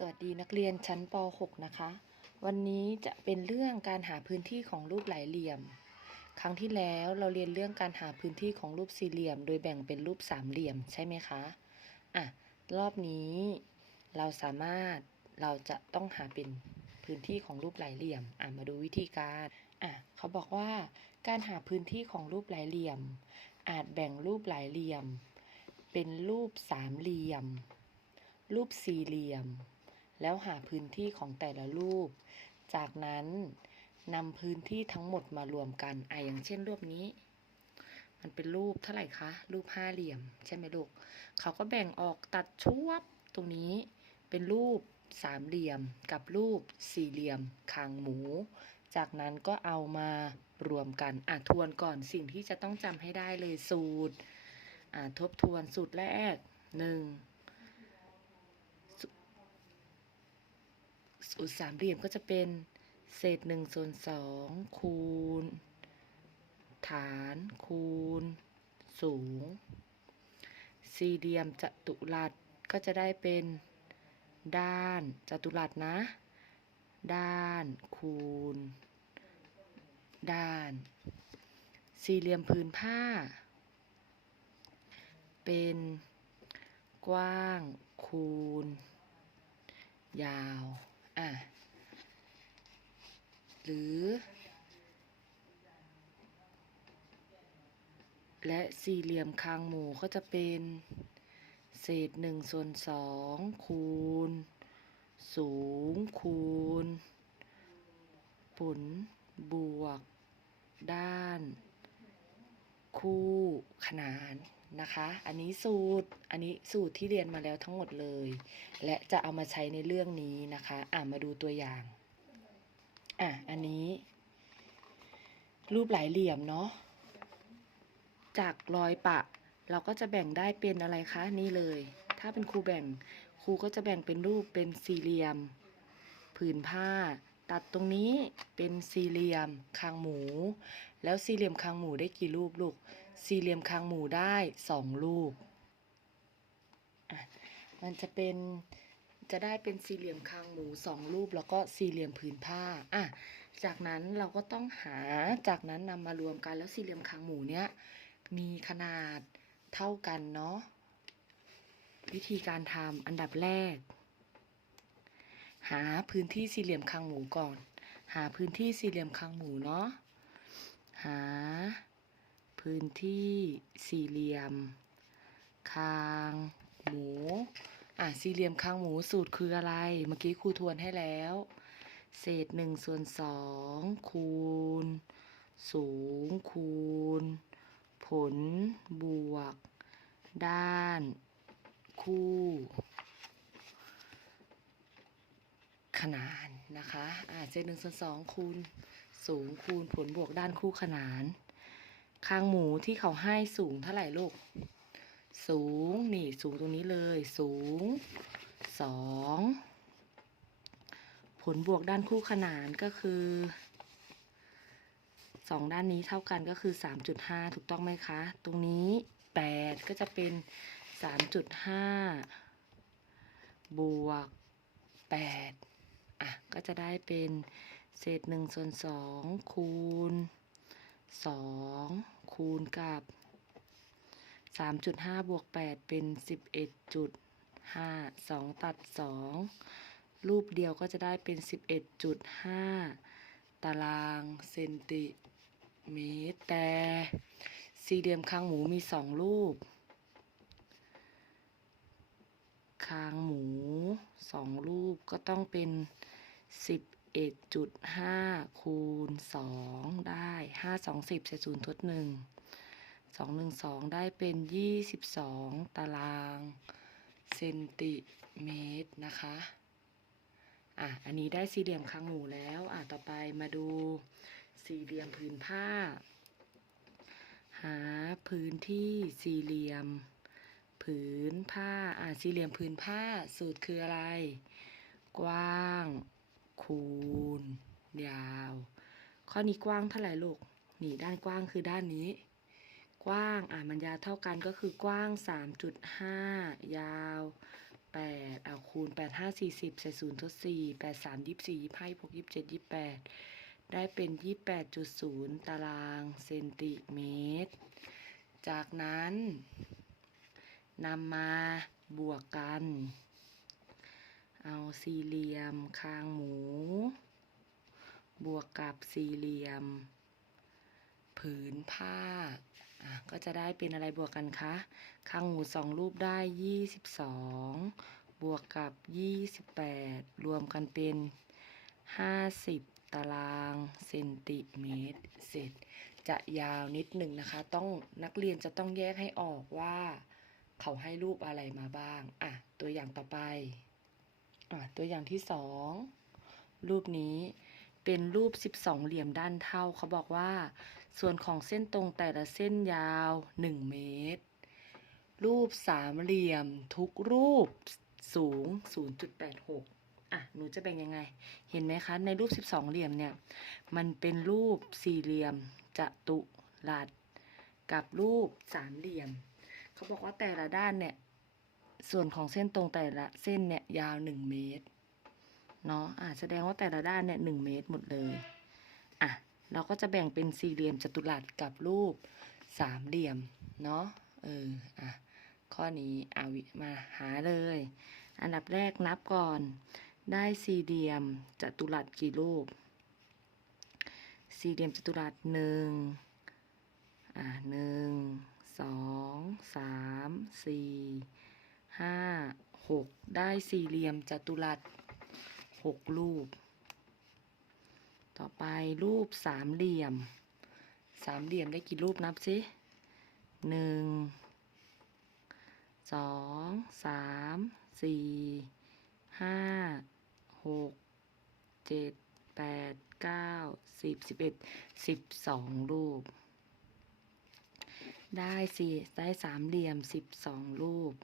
สวัสดีนักเรียนชั้นป .6 นะคะ วันนี้จะเป็นเรื่องการหาพื้นที่ของรูปหลายเหลี่ยม ครั้งที่แล้วเราเรียนเรื่องการหาพื้นที่ของรูปสี่เหลี่ยม โดยแบ่งเป็นรูปสามเหลี่ยมใช่ไหมคะอะรอบนี้เราสามารถเราจะต้องหาเป็นพื้นที่ของรูปหลายเหลี่ยมอะมาดูวิธีการอะเขาบอกว่า การหาพื้นที่ของรูปหลายเหลี่ยม อาจแบ่งรูปหลายเหลี่ยม เป็นรูปสามเหลี่ยม รูปสี่เหลี่ยม แล้วหาพื้นที่ของแต่ละรูป จากนั้นนำพื้นที่ทั้งหมดมารวมกันอะอย่างเช่นรูปนี้ มันเป็นรูปเท่าไหร่คะ รูปห้าเหลี่ยม ใช่ไหมลูก เขาก็แบ่งออกตัดชวบตรงนี้ เป็นรูปสามเหลี่ยมกับรูปสี่เหลี่ยมคางหมู จากนั้นก็เอามารวมกันอะทวนก่อนสิ่งที่จะต้องจำให้ได้เลยสูตรอะทบทวนสูตรแรกหนึ่ง สูตรสามเหลี่ยมก็จะเป็นเศษหนึ่งส่วนสองคูณ ฐานคูณ สูง สี่เหลี่ยมจัตุรัสก็จะได้เป็นด้านจัตุรัสนะ ด้านคูณ ด้าน สี่เหลี่ยมผืนผ้า เป็นกว้างคูณ ยาว อะหรือ และสี่เหลี่ยมคางหมูก็จะเป็นเศษหนึ่งส่วนสองคูณ สูงคูณ ผลบวก ด้าน คู่ขนาน นะคะ อันนี้สูตร อันนี้สูตรที่เรียนมาแล้วทั้งหมดเลย และจะเอามาใช้ในเรื่องนี้นะคะ อะมาดูตัวอย่าง อะ อันนี้ รูปหลายเหลี่ยมเนาะ จากรอยปะ เราก็จะแบ่งได้เป็นอะไรคะ นี่เลย ถ้าเป็นครูแบ่ง ครูก็จะแบ่งเป็นรูปเป็นสี่เหลี่ยม ผืนผ้า ตัดตรงนี้เป็นสี่เหลี่ยมคางหมู แล้วสี่เหลี่ยมคางหมูได้กี่รูปลูก สี่เหลี่ยมคางหมูได้สองรูป มันจะเป็นจะได้เป็นสี่เหลี่ยมคางหมูสองรูปแล้วก็สี่เหลี่ยมผืนผ้าอะจากนั้นเราก็ต้องหาจากนั้นนำมารวมกันแล้วสี่เหลี่ยมคางหมูเนี้ยมีขนาดเท่ากันเนาะวิธีการทำอันดับแรก หาพื้นที่สี่เหลี่ยมคางหมูก่อน หาพื้นที่สี่เหลี่ยมคางหมูเนาะ หา พื้นที่สี่เหลี่ยม คางหมู อะสี่เหลี่ยมคางหมูสูตรคืออะไร เมื่อกี้ครูทวนให้แล้ว เศษหนึ่งส่วนสองคูณสูงคูณ ผลบวก ด้าน คู่ ขนานนะคะอ่าเศษหนึ่งส่วนสองคูณสูงคูณผลบวกด้านคู่ขนาน คางหมูที่เขาให้สูงเท่าไหร่ลูก สูงนี่สูงตรงนี้เลย สูงสองผลบวกด้านคู่ขนานก็คือสองด้านนี้เท่ากันก็คือสามจุดห้าถูกต้องไหมคะ ตรงนี้แปดก็จะเป็นสามจุดห้าบวกแปด อะก็จะได้เป็นเศษหนึ่งส่วนสองคูณสองคูณกับสามจุดห้าบวกแปดเป็นสิบเอ็ดจุดห้าสองตัดสองรูปเดียวก็จะได้เป็นสิบเอ็ดจุดห้าตารางเซนติเมตรแต่สี่เหลี่ยมคางหมูมีสองรูป คางหมูสองรูปก็ต้องเป็นสิบเอ็ดจุดห้าคูณสองได้ห้าสองสิบใส่ศูนย์ทดหนึ่งสองหนึ่งสองได้เป็นยี่สิบสองตารางเซนติเมตรนะคะอะ อันนี้ได้สี่เหลี่ยมคางหมูแล้ว อะ ต่อไปมาดูสี่เหลี่ยมผืนผ้า หาพื้นที่สี่เหลี่ยม ผืนผ้าอ่าสี่เหลี่ยมผืนผ้าสูตรคืออะไร กว้าง คูณ ยาว ข้อนี้กว้างเท่าไหร่ลูกนี่ด้านกว้างคือด้านนี้ กว้างอ่ามันยาวเท่ากันก็คือกว้าง 3.5 ยาวแปดเอาคูณแปดห้าสี่สิบใส่ศูนย์ทดสี่แปดสามยี่สี่ยี่หกยี่เจ็ดยี่แปดได้เป็นยี่แปดจุดศูนย์ตารางเซนติเมตร จากนั้น นำมาบวกกัน เอาสี่เหลี่ยมคางหมู บวกกับสี่เหลี่ยม ผืนผ้าอะก็จะได้เป็นอะไรบวกกันคะข้างหมูสองรูปได้ยี่สิบสองบวกกับยี่สิบแปดรวมกันเป็นห้าสิบตารางเซนติเมตร เสร็จ จะยาวนิดหนึ่งนะคะ ต้องนักเรียนจะต้องแยกให้ออกว่า เขาให้รูปอะไรมาบ้าง อะ ตัวอย่างต่อไป อะ ตัวอย่างที่สองรูปนี้เป็นรูป 12 เหลี่ยมด้านเท่า เขาบอกว่า ส่วนของเส้นตรงแต่ละเส้นยาว 1 เมตร รูปสามเหลี่ยมทุกรูปสูง 0.86 อะ หนูจะแบ่งยังไง เห็นไหมคะ ในรูป 12 เหลี่ยมเนี่ย มันเป็นรูปสี่เหลี่ยมจัตุรัส กับรูปสามเหลี่ยม เขาบอกว่าแต่ละด้านเนี่ย ส่วนของเส้นตรงแต่ละเส้นเนี่ยยาว1เมตร เนาะอะแสดงว่าแต่ละด้านเนี่ยหนึ่งเมตรหมดเลย อะ เราก็จะแบ่งเป็นสี่เหลี่ยมจัตุรัสกับรูปสามเหลี่ยม เนาะ เออ อะ ข้อนี้อาวิมาหาเลย อันดับแรกนับก่อน ได้สี่เหลี่ยมจัตุรัสกี่รูป สี่เหลี่ยมจัตุรัสหนึ่งอ่าหนึ่ง สองสามสี่ห้าหกได้สี่เหลี่ยมจัตุรัสหกรูป ต่อไปรูปสามเหลี่ยม สามเหลี่ยมได้กี่รูปนับสิหนึ่งสองสามสี่ห้าหกเจ็ดแปดเก้าสิบสิบเอ็ดสิบสองรูป ได้สี่ได้สามเหลี่ยมสิบสองรูป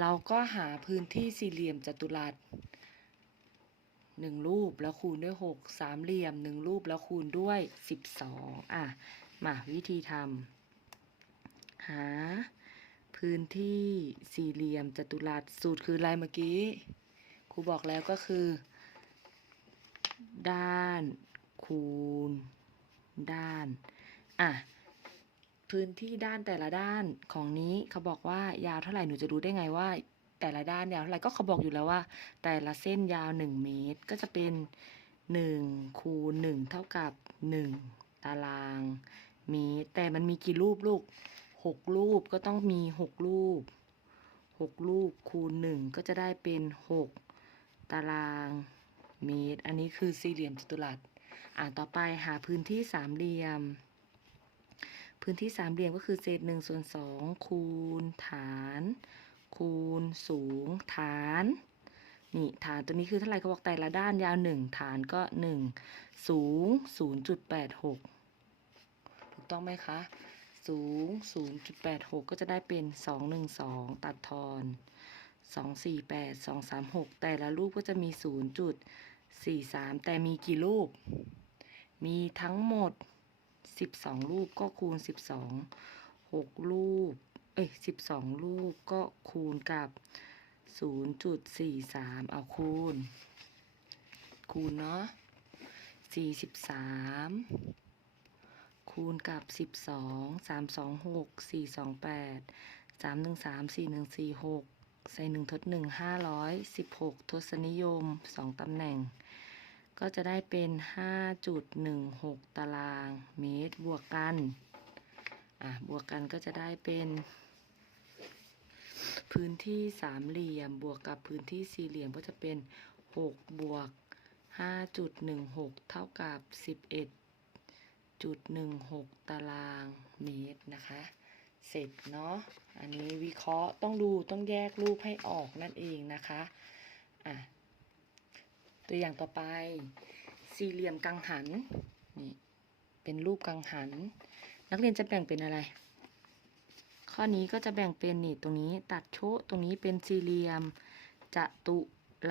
เราก็หาพื้นที่สี่เหลี่ยมจัตุรัสหนึ่งรูปแล้วคูณด้วยหกสามเหลี่ยมหนึ่งรูปแล้วคูณด้วยสิบสองอะ มาวิธีทำหา พื้นที่สี่เหลี่ยมจัตุรัสสูตรคืออะไรเมื่อกี้ครูบอกแล้วก็คือ ด้านคูณ ด้าน อะ พื้นที่ด้านแต่ละด้านของนี้เขาบอกว่ายาวเท่าไหร่หนูจะรู้ได้ไงว่า แต่ละด้านยาวเท่าไหร่ก็เขาบอกอยู่แล้วว่า แต่ละเส้นยาวหนึ่งเมตร ก็จะเป็นหนึ่งคูณหนึ่งเท่ากับหนึ่งตารางเมตร แต่มันมีกี่รูปลูกหกรูปก็ต้องมีหกรูปหกรูปคูณหนึ่งก็จะได้เป็นหกตารางเมตร อันนี้คือสี่เหลี่ยมจัตุรัส อ่าต่อไปหาพื้นที่สามเหลี่ยม พื้นที่สามเหลี่ยมก็คือเศษหนึ่งส่วนสองคูณฐาน คูณสูง ฐานนี่ฐานตัวนี้คือเท่าไหร่เขาบอกแต่ละด้านยาวหนึ่งฐานก็หนึ่งสูงศูนย์จุดแปดหกถูกต้องไหมคะสูงศูนย์จุดแปดหกก็จะได้เป็นสองหนึ่งสองตัดทอนสองสี่แปดสองสามหกแต่ละรูปก็จะมีศูนย์จุดสี่สามแต่มีกี่รูป มีทั้งหมด สิบสองรูปก็คูณสิบสองหกรูป เอ้ยสิบสองรูปก็คูณกับศูนย์จุดสี่สามเอาคูณ คูณเนาะสี่สิบสามคูณกับสิบสองสามสองหกสี่สองแปดสามหนึ่งสามสี่หนึ่งสี่หกใส่หนึ่งทดหนึ่งห้าร้อยสิบหกทศนิยมสองตำแหน่ง ก็จะได้เป็น 5.16 ตารางเมตรบวกกัน อะ บวกกันก็จะได้เป็น พื้นที่สามเหลี่ยมบวกกับพื้นที่สี่เหลี่ยมก็จะเป็น 6 บวก 5.16 เท่ากับ 11.16 ตารางเมตรนะคะ เสร็จเนาะ อันนี้วิเคราะห์ต้องดูต้องแยกรูปให้ออกนั่นเองนะคะ อะ ตัวอย่างต่อไป สี่เหลี่ยมกังหันนี่เป็นรูปกังหัน นักเรียนจะแบ่งเป็นอะไร ข้อนี้ก็จะแบ่งเป็นนี่ตรงนี้ตัดโชะตรงนี้เป็นสี่เหลี่ยมจัตุ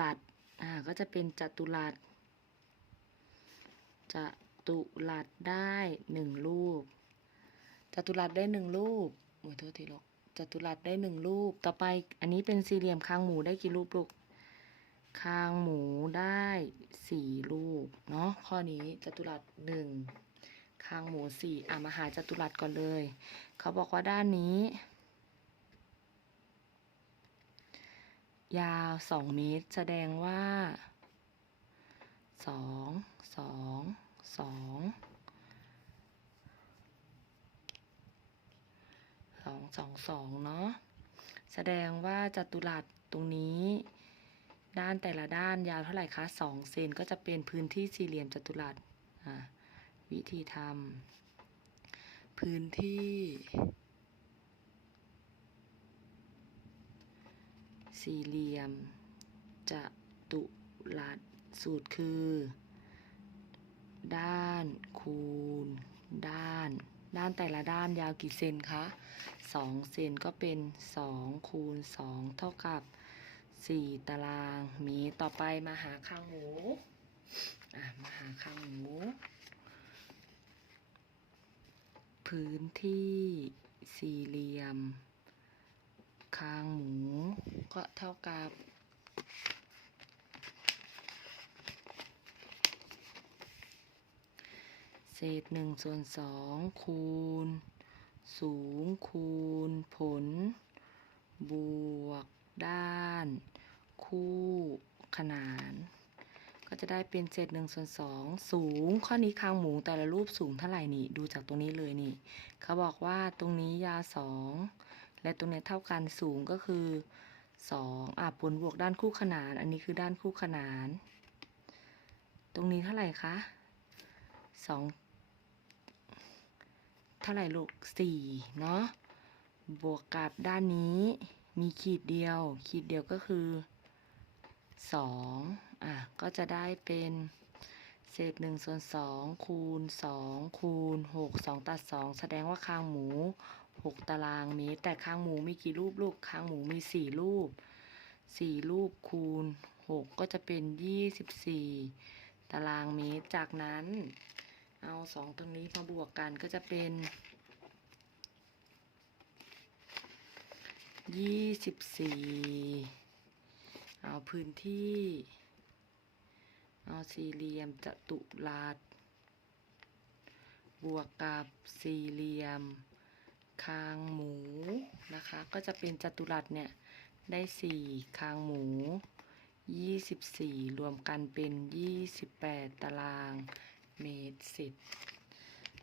รัสอ่าก็จะเป็นจัตุรัสจัตุรัสได้หนึ่งรูปจัตุรัสได้หนึ่งรูปโอ้ยโทษทีลูกจัตุรัสได้หนึ่งรูป ต่อไปอันนี้เป็นสี่เหลี่ยมคางหมูได้กี่รูปลูก คางหมูได้สี่รูปเนาะข้อนี้จัตุรัสหนึ่งคางหมูสี่อะมาหาจัตุรัสก่อนเลย เขาบอกว่าด้านนี้ ยาวสองเมตร แสดงว่าสองสองสองสองสองสองเนาะแสดงว่าจัตุรัสตรงนี้ ด้านแต่ละด้านยาวเท่าไหร่คะสองเซนก็จะเป็นพื้นที่สี่เหลี่ยมจัตุรัสวิธีทำพื้นที่สี่เหลี่ยมจัตุรัสสูตรคือ ด้านคูณ ด้าน ด้านแต่ละด้านยาวกี่เซนคะสองเซนก็เป็นสองคูณสองเท่ากับ สี่ตารางเมตรต่อไปมาหาข้างหมูอะมาหาข้างหมูพื้นที่สี่เหลี่ยม คางหมูก็เท่ากับเศษหนึ่งส่วนสองคูณ สูงคูณผล บวก ด้าน คู่ขนาน ก็จะได้เป็นเศษหนึ่งส่วนสองสูง ข้อนี้คางหมูแต่ละรูปสูงเท่าไหร่นี่ ดูจากตรงนี้เลยนี่ เขาบอกว่าตรงนี้ยาวสองและตรงเนี้ยเท่ากันสูงก็คือสองอะผลบวกด้านคู่ขนาน อันนี้คือด้านคู่ขนาน ตรงนี้เท่าไหร่คะสองเท่าไหร่ลูกสี่เนาะบวกกับด้านนี้ มีขีดเดียว ขีดเดียวก็คือสองอะ ก็จะได้เป็นเศษหนึ่งส่วนสองคูณสองคูณหกสองตัดสองแสดงว่าคางหมูหกตารางเมตร แต่คางหมูมีกี่รูปลูก คางหมูมีสี่รูปสี่รูปคูณหกก็จะเป็นยี่สิบสี่ตารางเมตร จากนั้น เอาสองตรงนี้มาบวกกันก็จะเป็น ยี่สิบสี่เอาพื้นที่ เอาสี่เหลี่ยมจัตุรัสบวกกับสี่เหลี่ยม คางหมูนะคะ ก็จะเป็นจัตุรัสเนี่ย ได้สี่คางหมูยี่สิบสี่รวมกันเป็นยี่สิบแปดตารางเมตรสิบ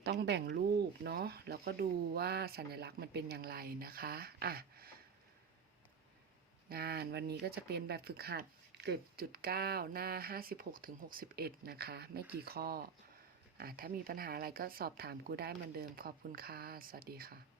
ต้องแบ่งรูปเนาะแล้วก็ดูว่าสัญลักษณ์มันเป็นอย่างไรนะคะ อะ งานวันนี้ก็จะเป็นแบบฝึกหัดเกิดจุดเก้าหน้าห้าสิบหกถึงหกสิบเอ็ดนะคะ ไม่กี่ข้ออะถ้ามีปัญหาอะไรก็สอบถามกูได้เหมือนเดิมขอบคุณค่ะ สวัสดีค่ะ